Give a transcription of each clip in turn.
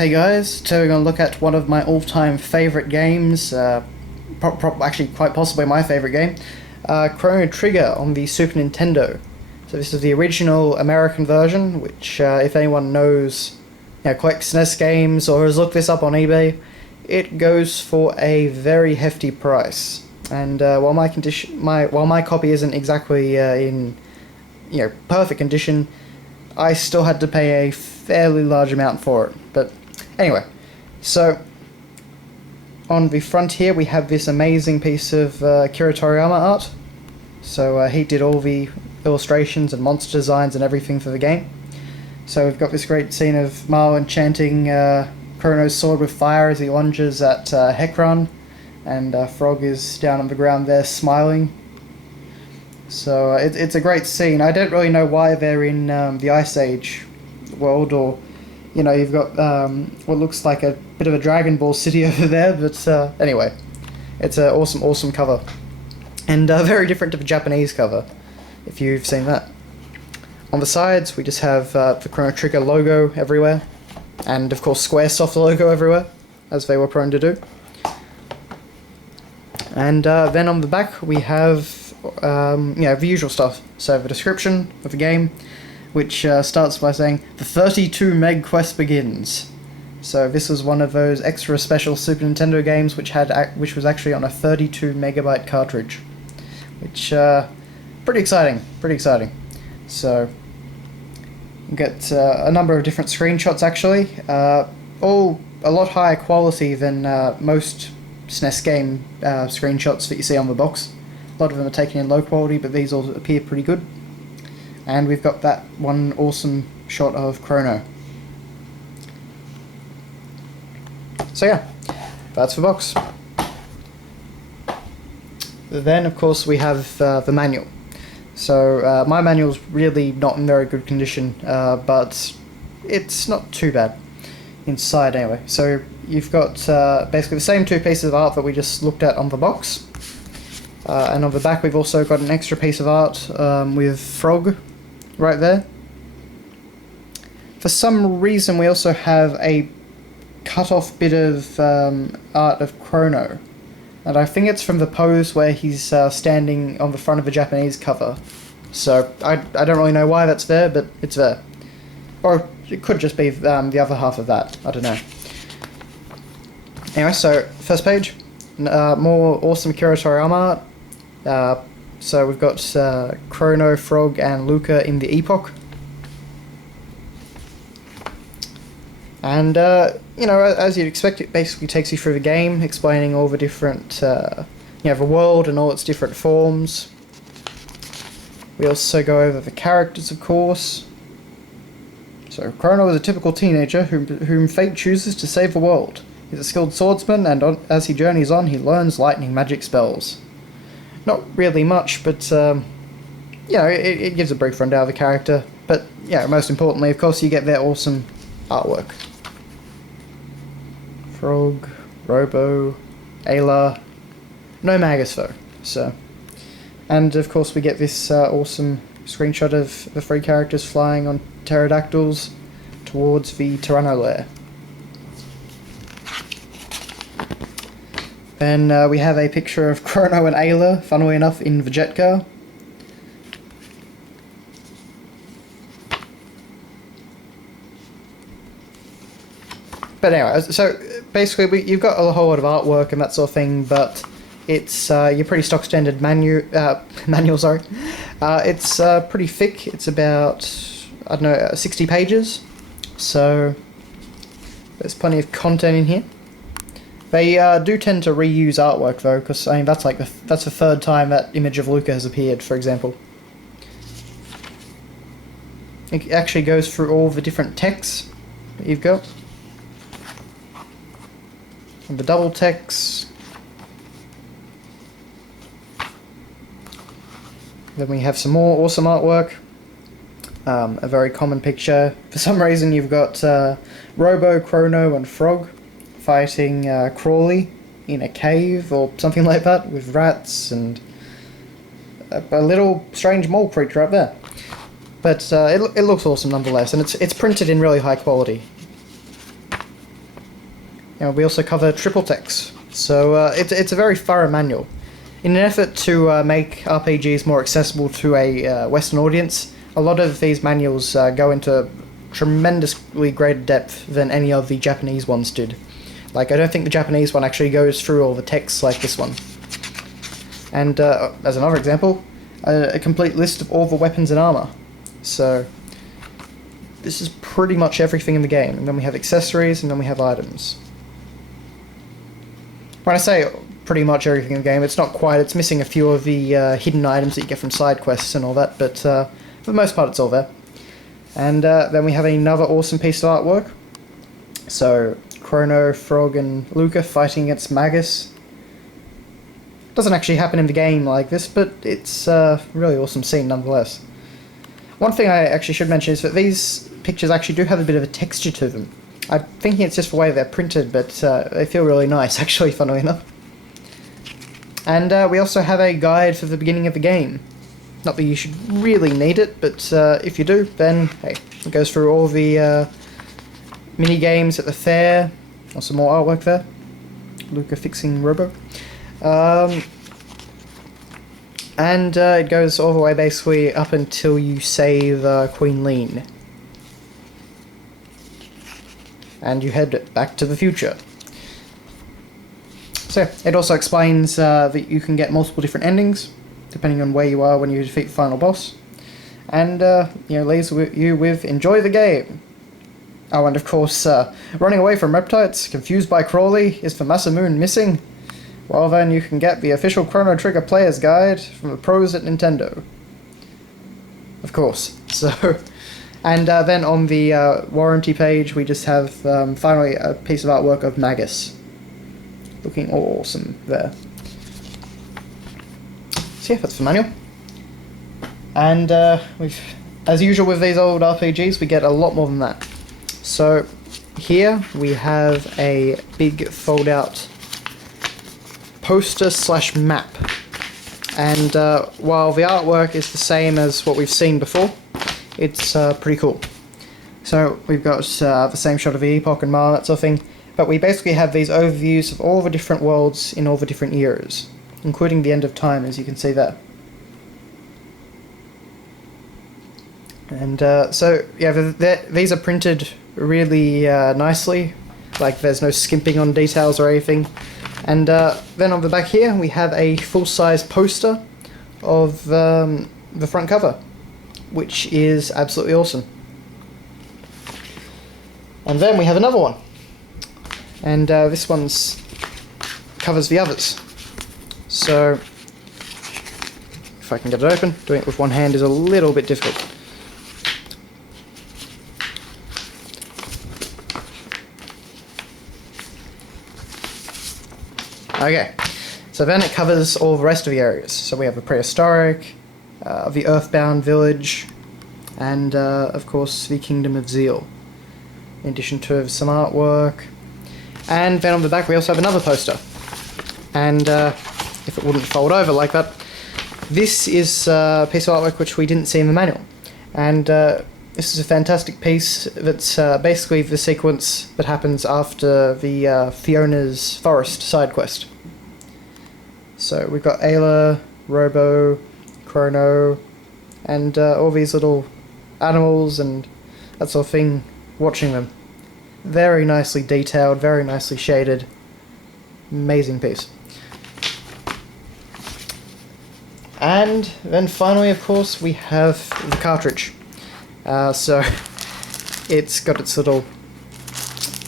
Hey guys, today we're going to look at one of my all-time favourite games, actually quite possibly my favourite game, Chrono Trigger on the Super Nintendo. So this is the original American version, which if anyone knows, collects SNES games or has looked this up on eBay, it goes for a very hefty price. And while my copy isn't exactly in perfect condition, I still had to pay a fairly large amount for it. But anyway, so on the front here we have this amazing piece of Akira Toriyama art. So he did all the illustrations and monster designs and everything for the game. So we've got this great scene of Mao enchanting Chrono's sword with fire as he lunges at Hekron, and Frog is down on the ground there smiling. So it's a great scene. I don't really know why they're in the Ice Age world, or you've got what looks like a bit of a Dragon Ball city over there, but anyway, it's an awesome cover, and very different to the Japanese cover, if you've seen that. On the sides we just have the Chrono Trigger logo everywhere, and of course Squaresoft logo everywhere, as they were prone to do. And then on the back we have the usual stuff. So the description of the game, which starts by saying, the 32 meg quest begins. So this was one of those extra special Super Nintendo games which was actually on a 32 megabyte cartridge, which pretty exciting. So you get a number of different screenshots actually, all a lot higher quality than most SNES game screenshots that you see on the box. A lot of them are taken in low quality, but these all appear pretty good. And we've got that one awesome shot of Chrono. So yeah, that's the box. Then of course we have the manual. So my manual's really not in very good condition, but it's not too bad inside anyway. So you've got basically the same two pieces of art that we just looked at on the box. And on the back we've also got an extra piece of art with Frog right there. For some reason we also have a cut-off bit of art of Chrono, and I think it's from the pose where he's standing on the front of a Japanese cover. So I don't really know why that's there, but it's there. Or it could just be the other half of that, I don't know. Anyway, so first page, more awesome Akira Toriyama art. So we've got Chrono, Frog and Luca in the Epoch. And, as you'd expect, it basically takes you through the game, explaining all the different, the world and all its different forms. We also go over the characters, of course. So Chrono is a typical teenager whom fate chooses to save the world. He's a skilled swordsman, and as he journeys on, he learns lightning magic spells. Not really much, but it gives a brief rundown of the character. But most importantly, of course, you get their awesome artwork. Frog, Robo, Ayla, no Magus though. So, and of course, we get this awesome screenshot of the three characters flying on pterodactyls towards the Tyranno lair. Then we have a picture of Chrono and Ayla, funnily enough, in the jet car. But anyway, so basically you've got a whole lot of artwork and that sort of thing, but it's your pretty stock standard manual. Sorry, it's pretty thick. It's about 60 pages. So there's plenty of content in here. They do tend to reuse artwork though, because that's that's the third time that image of Luca has appeared, for example. It actually goes through all the different texts that you've got. And the double text. Then we have some more awesome artwork. A very common picture. For some reason you've got Robo, Chrono and Frog fighting Crawley in a cave or something like that, with rats and a little strange mole creature up there. But it looks awesome nonetheless, and it's printed in really high quality. we also cover triple text. So it's a very thorough manual. In an effort to make RPGs more accessible to a Western audience, a lot of these manuals go into tremendously greater depth than any of the Japanese ones did. Like, I don't think the Japanese one actually goes through all the texts like this one. And as another example, a complete list of all the weapons and armor. So this is pretty much everything in the game. And then we have accessories, and then we have items. When I say pretty much everything in the game, it's not quite. It's missing a few of the hidden items that you get from side quests and all that, but for the most part it's all there. And then we have another awesome piece of artwork. So Chrono, Frog and Luca fighting against Magus. Doesn't actually happen in the game like this, but it's a really awesome scene nonetheless. One thing I actually should mention is that these pictures actually do have a bit of a texture to them. I'm thinking it's just the way they're printed, but they feel really nice actually, funnily enough. And we also have a guide for the beginning of the game. Not that you should really need it, but if you do, then hey, it goes through all the mini games at the fair. Also more artwork there. Luca fixing Robo. And it goes all the way basically up until you save Queen Lean. And you head back to the future. So it also explains that you can get multiple different endings depending on where you are when you defeat the final boss, and leaves you with enjoy the game. Oh, and of course, running away from reptiles confused by Crawley is the Masamune missing. Well then, you can get the official Chrono Trigger player's guide from the pros at Nintendo. Of course. So, and then on the warranty page, we just have finally a piece of artwork of Magus. Looking awesome there. So yeah, that's the manual. And as usual with these old RPGs, we get a lot more than that. So here we have a big fold-out poster slash map. And while the artwork is the same as what we've seen before, it's pretty cool. So we've got the same shot of the Epoch and Mara, that sort of thing. But we basically have these overviews of all the different worlds in all the different eras, including the end of time, as you can see there. And so, yeah, these are printed really nicely, like there's no skimping on details or anything. And then on the back here, we have a full-size poster of the front cover, which is absolutely awesome. And then we have another one. And this one's covers the others. So, if I can get it open, doing it with one hand is a little bit difficult. Okay, so then it covers all the rest of the areas. So we have the prehistoric, the earthbound village, and of course the Kingdom of Zeal, in addition to some artwork. And then on the back we also have another poster. And if it wouldn't fold over like that, this is a piece of artwork which we didn't see in the manual. And this is a fantastic piece that's basically the sequence that happens after the Fiona's Forest side quest. So we've got Ayla, Robo, Chrono, and all these little animals and that sort of thing, watching them. Very nicely detailed, very nicely shaded. Amazing piece. And then finally, of course, we have the cartridge. So it's got its little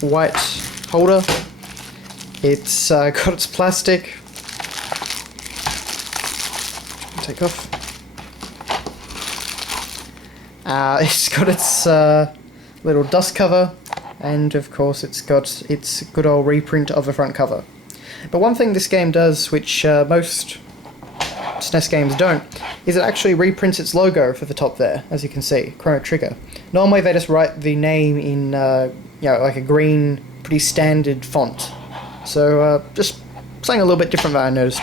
white holder. It's got its plastic. Take off. It's got its little dust cover. And of course it's got its good old reprint of the front cover. But one thing this game does, which most SNES games don't, is it actually reprints its logo for the top there, as you can see, Chrono Trigger. Normally they just write the name in like a green, pretty standard font. So just something a little bit different that I noticed.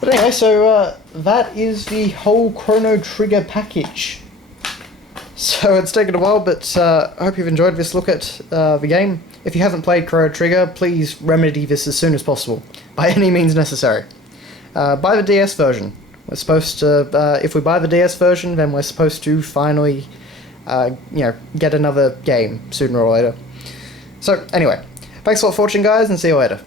But anyway, so that is the whole Chrono Trigger package. So it's taken a while, but I hope you've enjoyed this look at the game. If you haven't played Chrono Trigger, please remedy this as soon as possible, by any means necessary. Buy the DS version. We're supposed to, if we buy the DS version, then we're supposed to finally, get another game sooner or later. So, anyway, thanks a lot for watching, guys, and see you later.